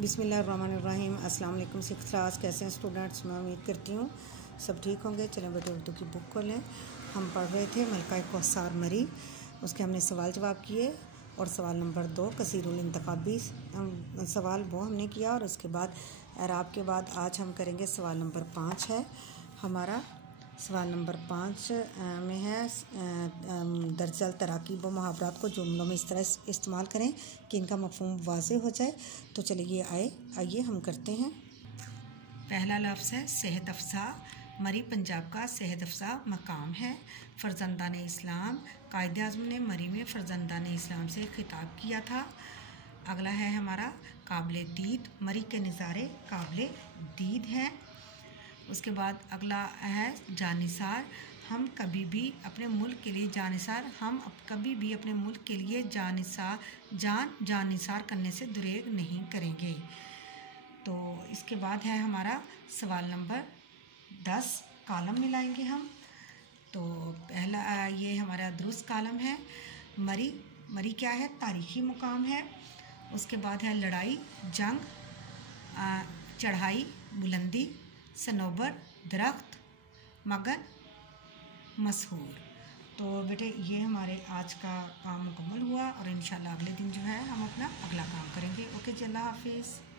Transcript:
बिस्मिल्लाहिर्रहमानिर्रहीम। अस्सलाम वालेकुम। सिक्स्थ क्लास, कैसे हैं स्टूडेंट्स? मैं उम्मीद करती हूँ सब ठीक होंगे। चलें बेटे उर्दू की बुक खोलें। हम पढ़ रहे थे मलका कौसार मरी, उसके हमने सवाल जवाब किए और सवाल नंबर 2 कसीरुल इंतखाबी सवाल वो हमने किया और उसके बाद एराब के बाद आज हम करेंगे सवाल नंबर 5 है हमारा। सवाल नंबर 5 में है दरअसल तराकीब व मुहावरात को जुमलों में इस तरह इस्तेमाल करें कि इनका मफ़हूम वाज़ेह हो जाए। तो चलिए आइए हम करते हैं। पहला लफ्ज़ है सेहत अफ़ज़ा। मरी पंजाब का सेहत अफ़ज़ा मकाम है। फ़र्जंदान इस्लाम, कायदे आज़म ने मरी में फ़र्जंदान इस्लाम से खिताब किया था। अगला है हमारा काबिल दीद। मरी के नज़ारे काबिल दीद हैं। उसके बाद अगला है जानिसार। हम कभी भी अपने मुल्क के लिए कभी भी अपने मुल्क के लिए जानिसार करने से दुरेग नहीं करेंगे। तो इसके बाद है हमारा सवाल नंबर 10, कालम मिलाएंगे हम। तो पहला ये हमारा दुरुस्त कालम है। मरी क्या है? तारीख़ी मुकाम है। उसके बाद है लड़ाई, जंग, चढ़ाई, बुलंदी, सनोबर, दरख्त, मगन, मशहूर। तो बेटे ये हमारे आज का काम मुकम्मल हुआ और इंशाल्लाह अगले दिन जो है हम अपना अगला काम करेंगे। ओके जी, अल्लाह हाफिज़।